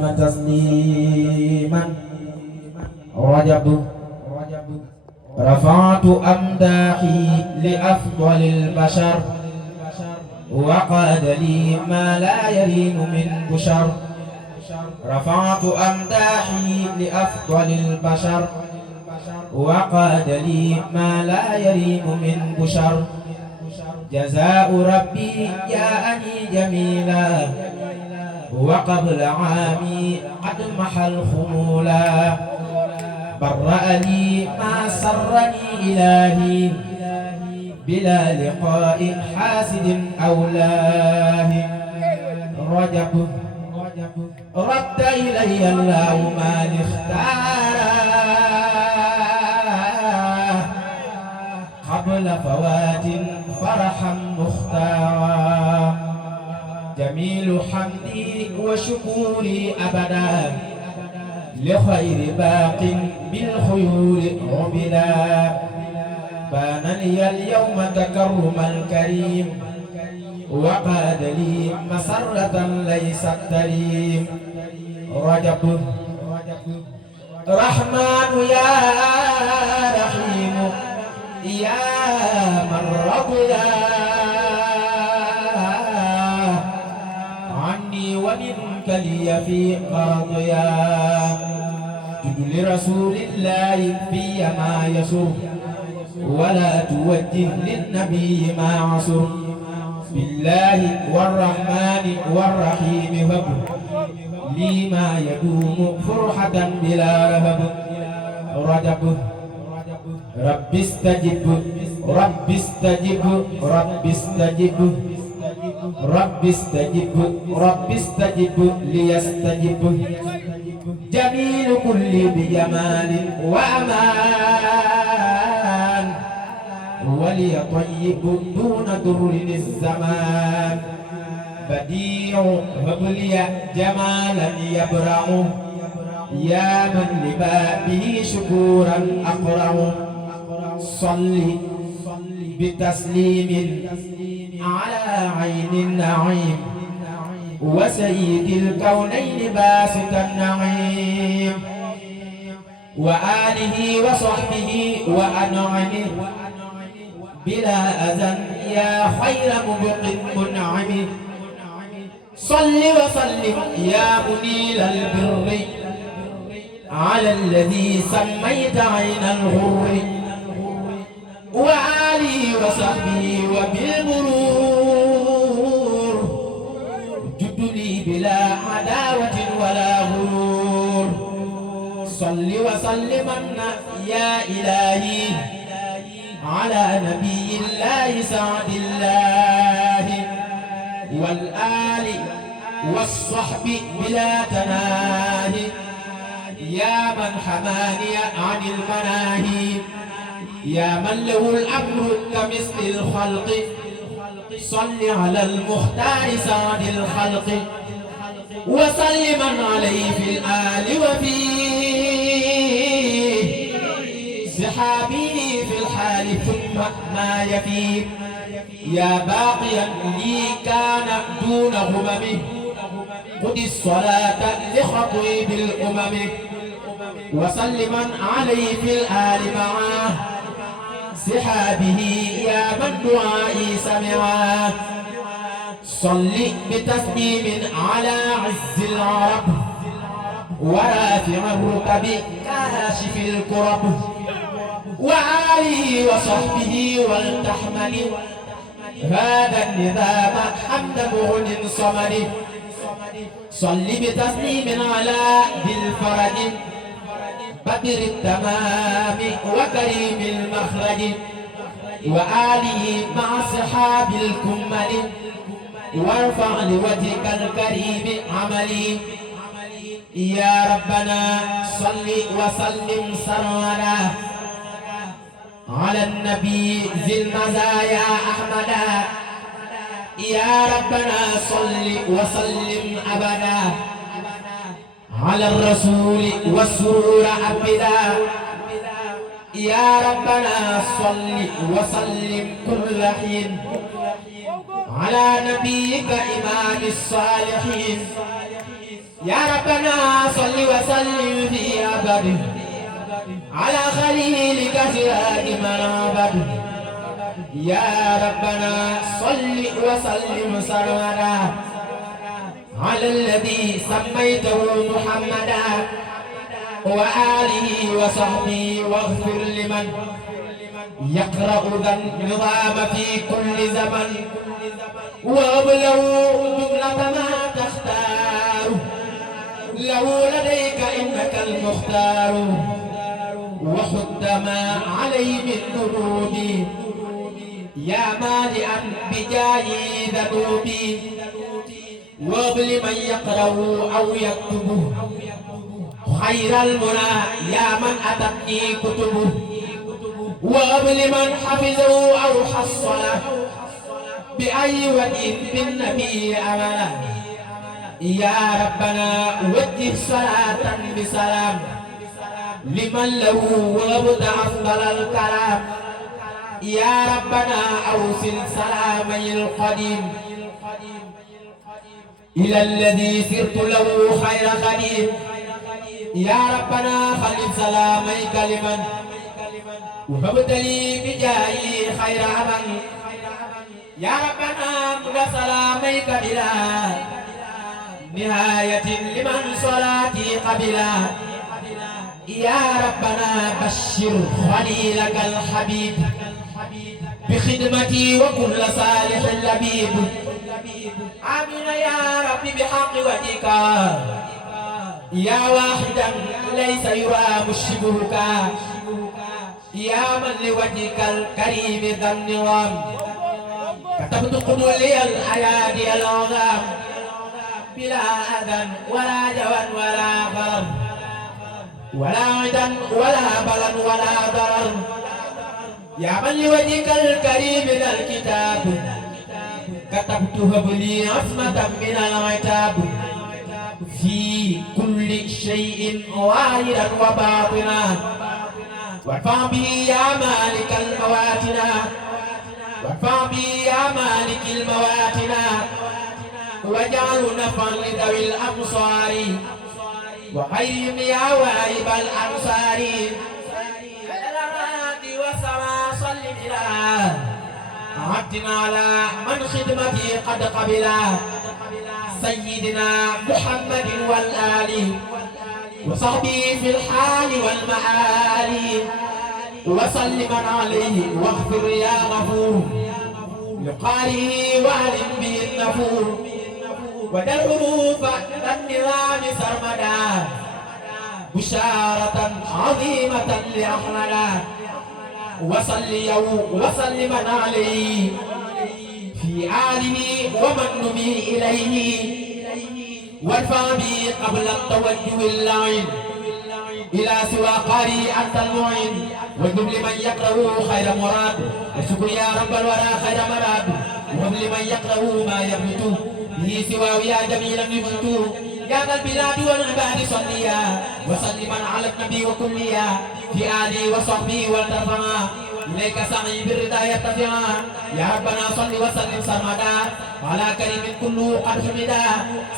تسليما رجب رفعت أمداحي لأفضل البشر وقاد لي ما لا يلين من بشر رفعت أمداحي لأفضل البشر وقاد لي ما لا يلين من بشر جزاء ربي جاءني جميلا وقبل عامي قد محى الخمولا برأ لي ما سرني إلهي بلا لقاء حاسد أولاه رجب رد إلي الله ما اختاره قبل فوات فرحا مختارا جميل حمدي وشكوري أبدا لخير باق بالخيول عبدا بان لي اليوم تكرم الكريم وقاد لي مسرة ليست تريم رجب رحمن يا رحيم يا من رضي عني ومنك لي في قاضيا جد لرسول الله في ما يسر ولا توجه للنبي ما عصر بالله والرحمن والرحيم هب لي ما يدوم فرحة بلا رهب رجب رب استجب رب استجب رب استجب رب استجب رب استجب ليستجب جميل كل بجمال وأمان ولي طيب دون در الزمان بديع هب لي جمالا يبرع يا من لبابه شكورا أقرع صل بتسليم على عين النعيم وسيد الكونين باسط النعيم وآله وصحبه وأنعمه بلا أذى يا خير مبق منعم صل وسلم يا منيل البر على الذي سميت عين الغر وآله وصحبه وبالمرور جد لي بلا عداوة ولا غرور صل وسلمن يا إلهي على نبي الله سعد الله والآل والصحب بلا تناهي يا من حماني عن المناهي يا من له الأمر كمثل الخلق صل على المختار سعد الخلق وسلما عليه في الآل وفي صحابه في الحال ثم ما يفي يا باقيا لي كان دون هممه خذ الصلاة لخطيب الأمم وسلما عليه في الآل معاه صحابه يا من دعائي سمعاه صل بتسليم على عز العرب ورافع الركب كاشف الكرب وآله وصحبه والتحمل هذا النظام حمد مغن صمد صل بتسليم على ذي الفرج بدر التمام وكريم المخرج وآله مع صحاب الكمل وارفع لوجهك الكريم عملي يا ربنا صل وسلم سرمدا على النبي ذي المزايا أحمدا يا ربنا صل وسلم أبدا على الرسول والسرور أبدا يا ربنا صل وسلم كل حين على نبيك إمام الصالحين يا ربنا صل وسلم في أبد على خليلك سراج من عبد يا ربنا صل وسلم سرمدا على الذي سميته محمدا وآله وصحبه واغفر لمن يقرأ ذا النظام في كل زمن وابلغ جملة ما تختار له لديك إنك المختار وحد ما عليه من ذنوبي يا مالئا بجاهي ذنوبي وابل من يقرأ أو يكتبه خير المنى يا من أتتني كتبه وابل من حفظه أو حصله بأي وجه بالنبي أملا يا ربنا وجه صلاة بسلام لمن له وابد أفضل الكلام يا ربنا أوصل سلامي القديم إلى الذي سرت له خير خديم يا ربنا خلف سلاميك لمن وهبت لي بجاهي خير أمن يا ربنا مد سلاميك بلا نهاية لمن صلاتي قبلا يا ربنا بشر خليلك الحبيب بخدمتي وكل صالح لبيب آمين يا ربي بحق وجهك يا واحدا ليس يرى مشبهك يا من لوجهك الكريم ذا النظام كتبت قبولي الأيادي العظام بلا أذى ولا جوى ولا غرر ولا عدا ولا بلا ولا ضرر يا من لوجهك الكريم ذا الكتاب كتبت هب لي عصمة من العتاب في كل شيء ظاهرا وباطنا وارفع به يا مالك المواتنا وارفع به يا مالك المواتنا واجعل نفعا لذوي الأبصار وخير يا واهب الأنصار الأراضي والسماء صل إله عبدنا على من خدمتي قد قبلا سيدنا محمد والآل وصحبه في الحال والمآل وسلم عليه واغفر يا غفور لقاره وعلم به النفور ودى الحروف النظام سرمدا بشارة عظيمة لأحمد وصلي وسلم عليه في آله ومن نمي إليه وارفع به قبل التوجه اللعين إلى سوى قاري أنت المعين واجلب لمن يقرأ خير مراد وشكر يا رب الورى خير مراد وهب لمن يقرأ ما يبلغ به سواه يا جميلا يبلغ يا ذا البلاد والعباد صليا وسلما على النبي وكليا في آله وصحبه والترفعا إليك سعي بالرضا يرتفعا يا ربنا صل وسلم سرمدا على كريم كله قد حمدا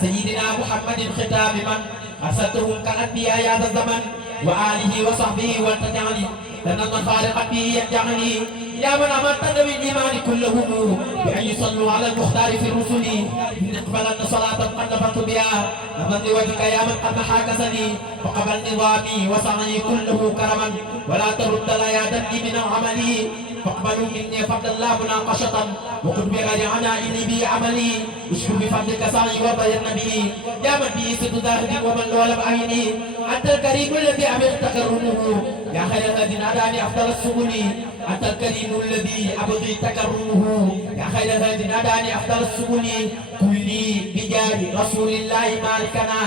سيدنا محمد ختام من أرسلتهم كالأنبياء يا ذا الزمن وآله وصحبه والتجعلي لنا من خالق به يرجعني يا من أمرت بالإيمان كلهم بأن يصلوا على المختار في الرسل إن اقبلن صلاة قد نفرت بها نظر لوجهك يا من قد محاكسني وقبل نظامي وسعي كله كرما ولا ترد لا يا دني من عملي فاقبلوا مني فضل الله مناقشة وقل بغير عناء لي بعملي اشكر بفضلك سعي وضي النبي يا من به ست ذاهب ومن لولب عيني أنت الكريم الذي أبغي تكرمه يا خير الذي ناداني أفضل السبل أنت الكريم الذي أبغي تكرمه يا خير الذي ناداني أفضل السبل كلي بجاه رسول الله مالكنا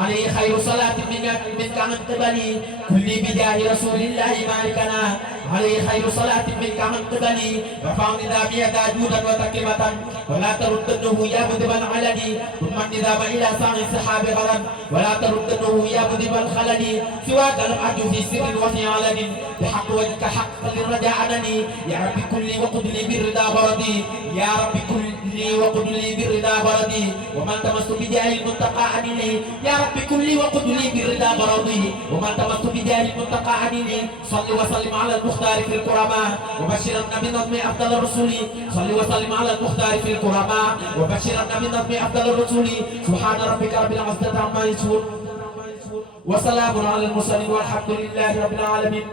عليه خير صلاة منك عن قبلي كلي بجاه رسول الله مالكنا عليه خير صلاة منك من قبلي رفع نظامي ذا جودا وتكرمة ولا تردنه يا مذب العلن ثم النظام إلى ساعي السحاب غدا ولا تردنه يا مذب الخلل سواك لم أرجو في سر وفي علن بحق وجهك حق للرجاء عنني يا رب كلي وقد لي بالرضا بردي يا رب كلي وقد لي بالرضا بردي ومن تمس بجاه المنتقى عني يا رب كلي وقد لي بالرضا بردي ومن تمس بجاه المنتقى عني صل وسلم على المختار في الكرماء وبشرنا بنظم افضل الرسل صل وسلم على المختار في الكرماء وبشرنا بنظم افضل الرسل سبحان ربك رب العزة عما يصفون وسلام على المرسلين والحمد لله رب العالمين.